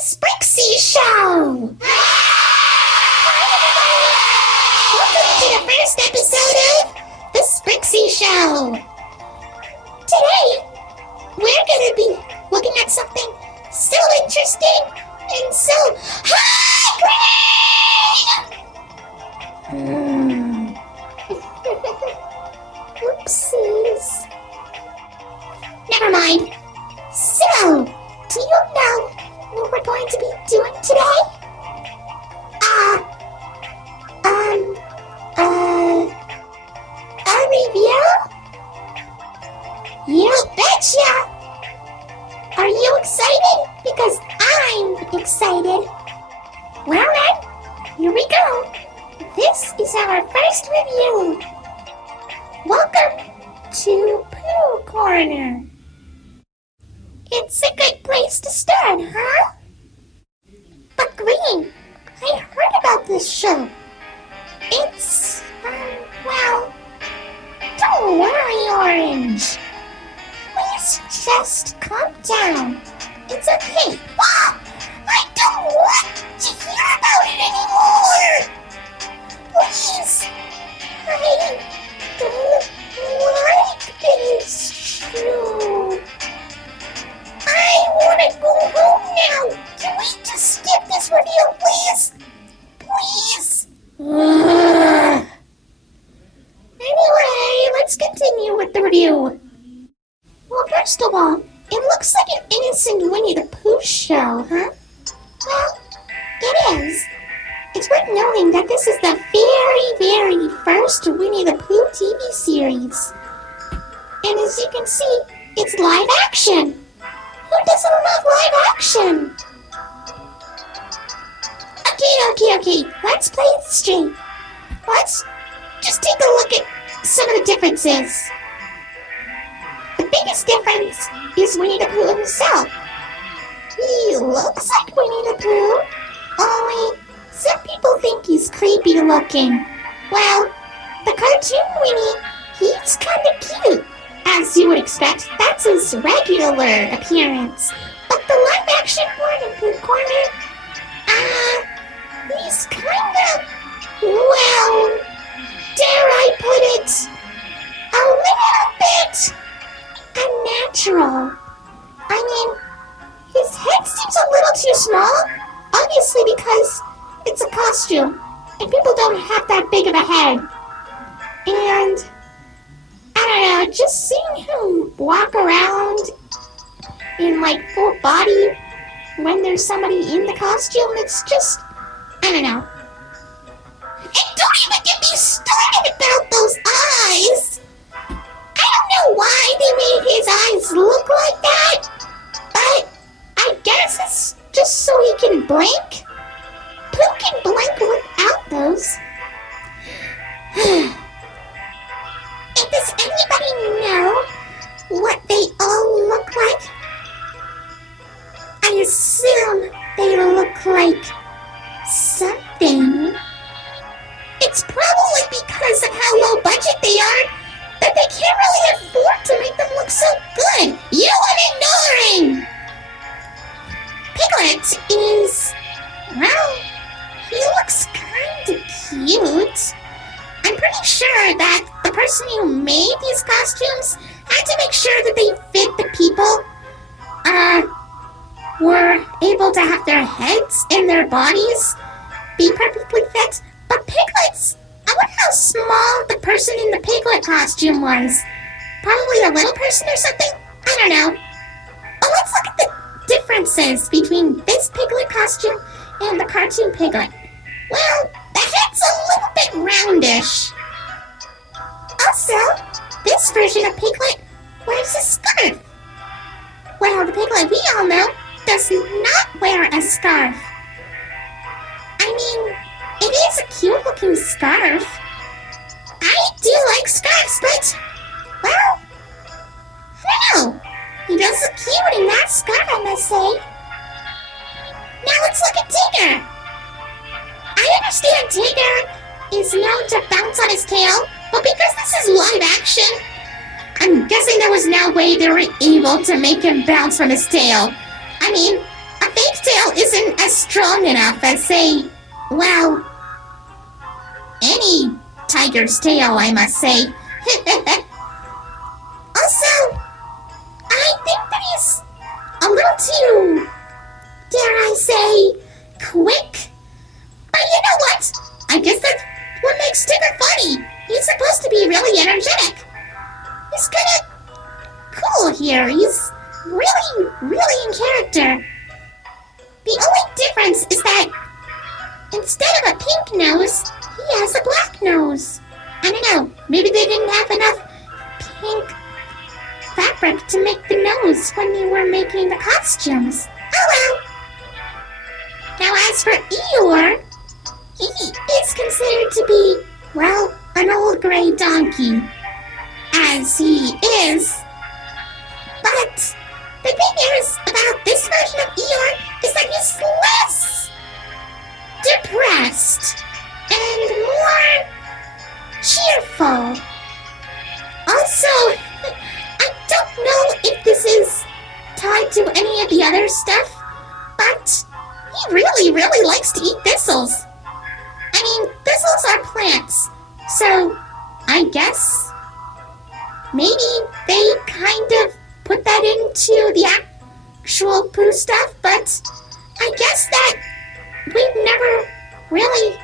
Sprixie Show! Hi, everybody! Welcome to the first episode of the Sprixie Show! Today, we're gonna be looking at something so interesting and so high-grade! Oopsies. Never mind. So, do you know what we're going to be doing today? A review? You betcha! Are you excited? Because I'm excited. Well then, here we go. This is our first review. Welcome to Pooh Corner. It's a good place to start, huh? But Green, I heard about this show. It's, well, don't worry, Orange. Please just calm down. It's okay. I don't want to hear about it anymore. Please. I don't like this show. I want to go home now. Can we just skip this review, please? Please. Anyway, let's continue with the review. Well, first of all, it looks like an innocent Winnie the Pooh show, huh? Well, it is. It's worth noting that this is the very, very first Winnie the Pooh TV series. And as you can see, it's live action. Who doesn't love live action? Okay. Let's play it straight. Let's just take a look at some of the differences. The biggest difference is Winnie the Pooh himself. He looks like Winnie the Pooh, only some people think he's creepy looking. Well, the cartoon Winnie, he's kind of cute. As you would expect, that's his regular appearance. But the live-action one in Pooh Corner, he's kind of, well, dare I put it, a little bit unnatural. I mean, his head seems a little too small, obviously because it's a costume, and people don't have that big of a head. And I don't know, just seeing him walk around in like full body when there's somebody in the costume, it's just, I don't know. And don't even get me started about those eyes! I don't know why they made his eyes look like that, but I guess it's just so he can blink. Pooh can blink without those. Does anybody know what they all look like? I assume they look like something. It's probably because of how low budget they are that they can't really afford to make them look so good. You are ignoring! Piglet is, well, he looks kind of cute. I'm pretty sure that the person who made these costumes had to make sure that they fit the people, were able to have their heads and their bodies be perfectly fit. But Piglets, I wonder how small the person in the Piglet costume was. Probably a little person or something? I don't know. But let's look at the differences between this Piglet costume and the cartoon Piglet. Well, the head's a little bit roundish. Also, this version of Piglet wears a scarf. Well, the Piglet we all know does not wear a scarf. I mean, it is a cute-looking scarf. I do like scarves, but, well, I don't know. He does look cute in that scarf, I must say. Now let's look at Tigger. I understand Tigger is known to bounce on his tail, but because this is live action, I'm guessing there was no way they were able to make him bounce from his tail. I mean, a fake tail isn't as strong enough as, say, well, any tiger's tail, I must say. Also, I think that he's a little too, dare I say, quick. But you know what? I guess that's what makes Tigger funny. He's supposed to be really energetic. He's kind of cool here. He's really, really in character. The only difference is that instead of a pink nose, he has a black nose. I don't know, maybe they didn't have enough pink fabric to make the nose when they were making the costumes. Oh well. Now as for Eeyore, he is considered to be, well, an old gray donkey. As he is. But the thing is about this version of Eeyore is that he's less depressed and more cheerful. Also, I don't know if this is tied to any of the other stuff, but he really, really likes to eat thistles. I mean, thistles are plants, so I guess maybe they kind of put that into the actual Pooh stuff, but I guess that we've never really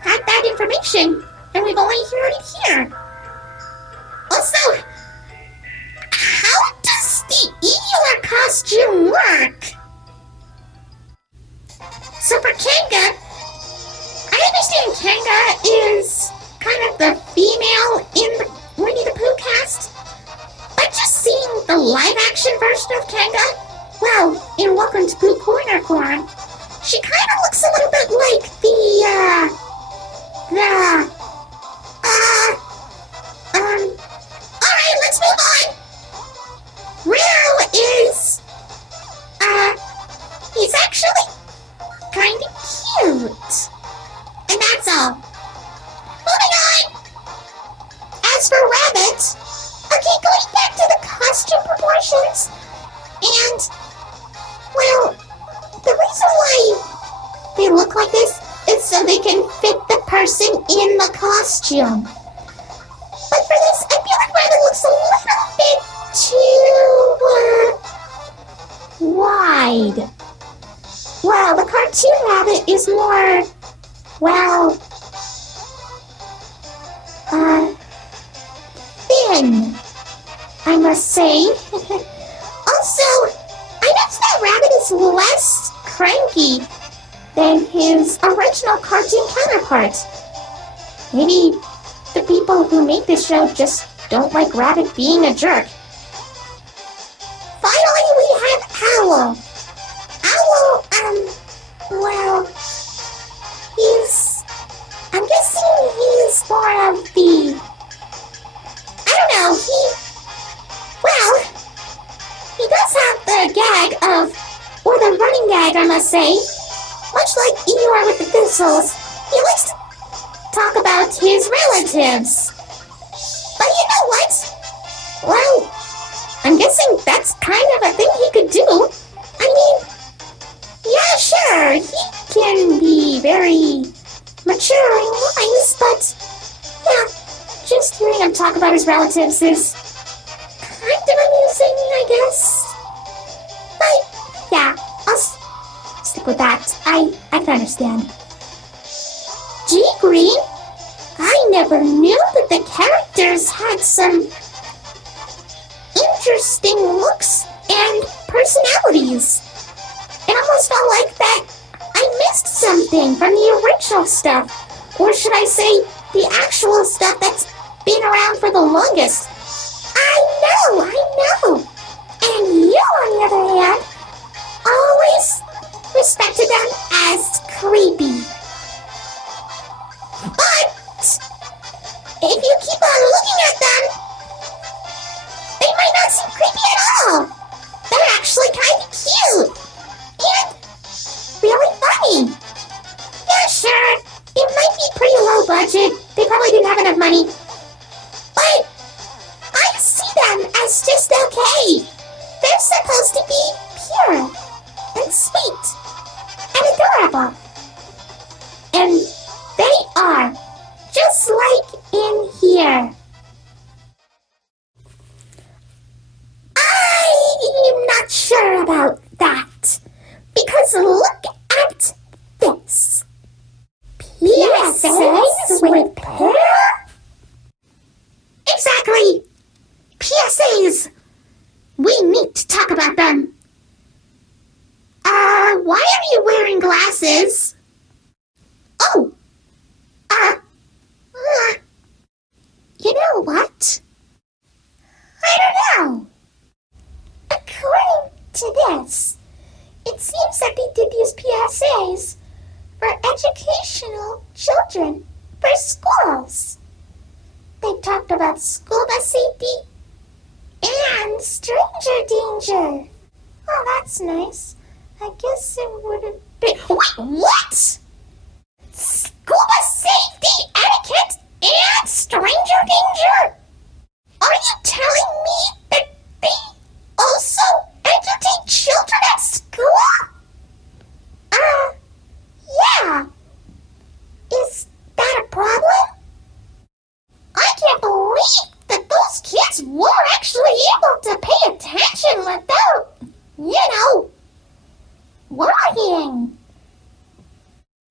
had that information, and we've only heard it here. Also, how does the Eeyore costume work? So for Kanga, I understand Kanga is kind of the female in the Winnie the Pooh cast, but just seeing the live-action version of Kanga, well, in Welcome to Pooh Corner form, she kind of looks a little bit like alright, let's move on. Roo is, he's actually kind of cute. And that's all. Moving on. As for Rabbit, okay, going back to the costume proportions, and, well, the reason why they look like this is so they can fit the person in the costume. But for this, I feel like Rabbit looks a little bit too, wide. Well, the cartoon Rabbit is more, well, thin, I must say. Also, I noticed that Rabbit is less cranky than his original cartoon counterpart. Maybe the people who made this show just don't like Rabbit being a jerk. Finally, we have Owl. Owl, well, I'm guessing he's more of the, I don't know, he does have the gag of, or the running gag, I must say. Much like Eeyore with the thistles, he likes to talk about his relatives. But you know what? Well, I'm guessing that's kind of a thing he could do. I mean, yeah, sure, he can be very mature and wise, but yeah, just hearing him talk about his relatives is kind of amusing, I guess. But yeah, I'll stick with that. I can understand. G Green? I never knew that the characters had some interesting looks and personalities. It almost felt like that I missed something from the original stuff. Or should I say, the actual stuff that's been around for the longest. I know. And you, on the other hand, always respected them as creepy. But if you keep on looking at them, they might not seem creepy at all. They're actually kind of cute and really funny. Yeah, sure, it might be pretty low budget. They probably didn't have enough money. But I see them as just okay. They're supposed to be pure and sweet. and adorable. And they are, just like in here. I'm not sure about that, because look at this. PSAs with Pooh? Exactly! PSAs! We need to talk about them. Why are you wearing glasses? Oh! You know what? I don't know. According to this, it seems that they did these PSAs for educational children for schools. They talked about school bus safety and stranger danger. Oh, that's nice. I guess it would have been... Wait, what? School bus safety, etiquette, and stranger danger? Are you telling me that they also educate children at school? Yeah. Is that a problem? I can't believe that those kids were actually able to pay attention without, worrying.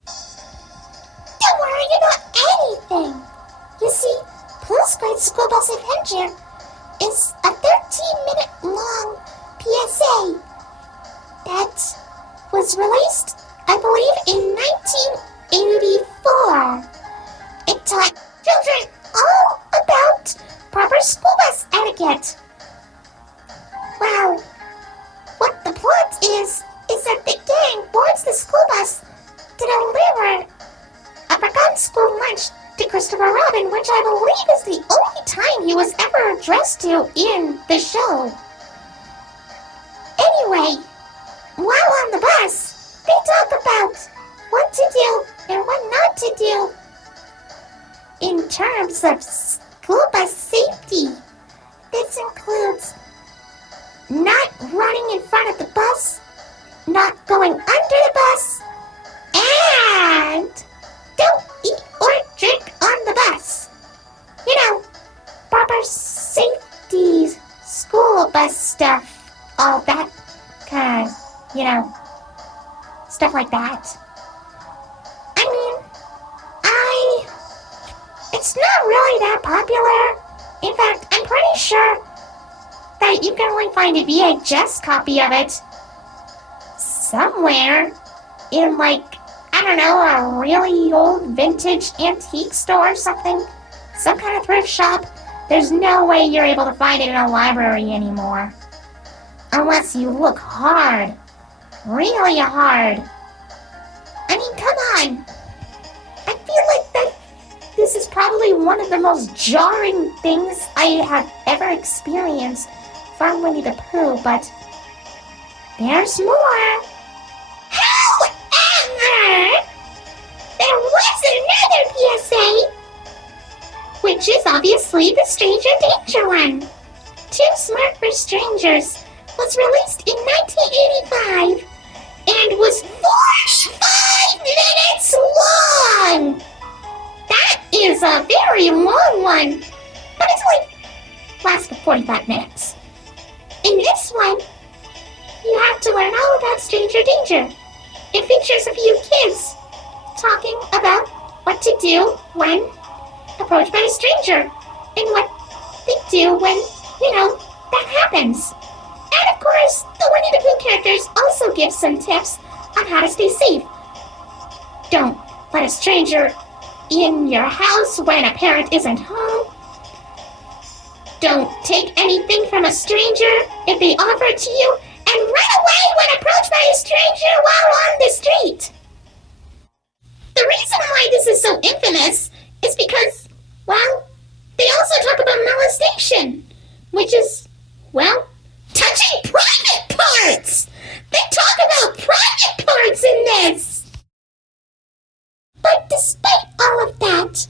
Don't worry about anything. You see, Pooh's Great School Bus Adventure is a 13-minute long PSA that was released, I believe, in 1984. It taught children all about proper school bus etiquette. Well, what the plot is that the gang boards the school bus to deliver a forgotten school lunch to Christopher Robin, which I believe is the only time he was ever addressed to in the show. Anyway, while on the bus, they talk about what to do and what not to do in terms of school bus safety. This includes not running in front of the bus, not going under the bus, and don't eat or drink on the bus. Proper safety, school bus stuff, all that kind of, stuff like that. It's not really that popular. In fact, I'm pretty sure that you can only find a VHS copy of it somewhere in, a really old vintage antique store or something. Some kind of thrift shop. There's no way you're able to find it in a library anymore. Unless you look hard. Really hard. Come on. I feel like that this is probably one of the most jarring things I have ever experienced from Winnie the Pooh, but there's more. However, there was another PSA, which is obviously the Stranger Danger one. Too Smart for Strangers was released in 1985 and was 45 minutes long. That is a very long one, but it's only lasted 45 minutes. In this one, you have to learn all about stranger danger. It features a few kids talking about what to do when approached by a stranger and what they do when, that happens. And of course, the Winnie the Pooh characters also give some tips on how to stay safe. Don't let a stranger in your house when a parent isn't home. Don't take anything from a stranger if they offer it to you, and run away when approached by a stranger while on the street. The reason why this is so infamous is because, they also talk about molestation, which is, touching private parts. They talk about private parts in this. But despite all of that,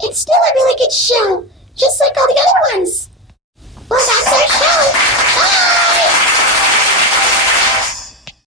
it's still a really good show, just like all the other ones.